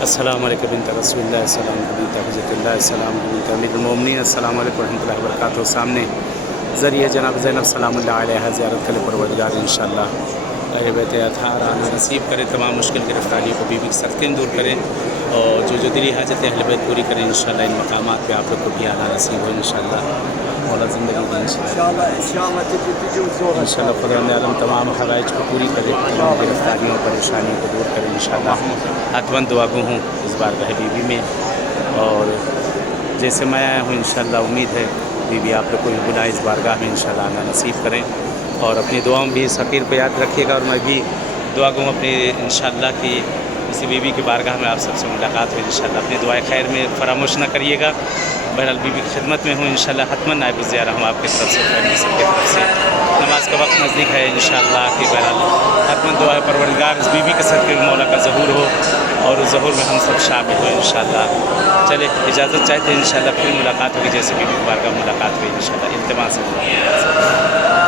السلام علیکم بنت رسول اللہ، السلام بنت حضرت اللہ، السلام بنت امیر المومنین، السلام علیکم ورحمۃ اللہ وبرکاتہ۔ سامنے ذریعہ جناب زینب سلام اللہ علیہ زیارت کرے پروردگار انشاءاللہ اہل بیت اطہار آنا نصیب کرے، تمام مشکل گرفتاریوں کو بیوی کے صدقے میں دور کرے، اور جو دلی حاجت اہل بیت پوری کریں انشاءاللہ۔ ان مقامات پہ آپ لوگ کو بھی آنا نصیب ہو انشاءاللہ، مولا زندگی میں انشاءاللہ خداوند عالم تمام حوائج کو پوری کرے، تمام گرفتاریوں پریشانیوں کو دور کرے انشاءاللہ۔ حتماً دعا گو ہوں اس بارگاہ بیوی میں، اور جیسے میں آیا ہوں انشاءاللہ امید ہے بیوی آپ لوگ کو بھی بلائے اس بارگاہ میں انشاءاللہ آنا نصیب کریں، اور اپنی دعاؤں میں بھی اس فقیر کو یاد رکھیے گا، اور میں بھی دعا گو اپنی انشاءاللہ کہ اسی بیوی کی بارگاہ میں آپ سب سے ملاقات ہو انشاءاللہ۔ اپنی دعائے خیر میں فراموش نہ کریے گا۔ بہرحال بیوی کی خدمت میں ہوں انشاءاللہ، حتماً نائب الزیارہ ہوں آپ کی طرف سے، فیملی سب کی طرف سے۔ نماز کا وقت نزدیک ہے انشاءاللہ کہ بہرحال حتماً دعا ہے پروردگار اس بیوی کے صدقے میں مولا کا ظہور ہو، اور اس ظہور میں ہم سب شامل ہوئے انشاءاللہ۔ چلے اجازت چاہتے ہیں انشاءاللہ، پھر ملاقات ہوگی جیسے بیوی کی بارگاہ میں ملاقات ہوئی انشاءاللہ، التماس ہے۔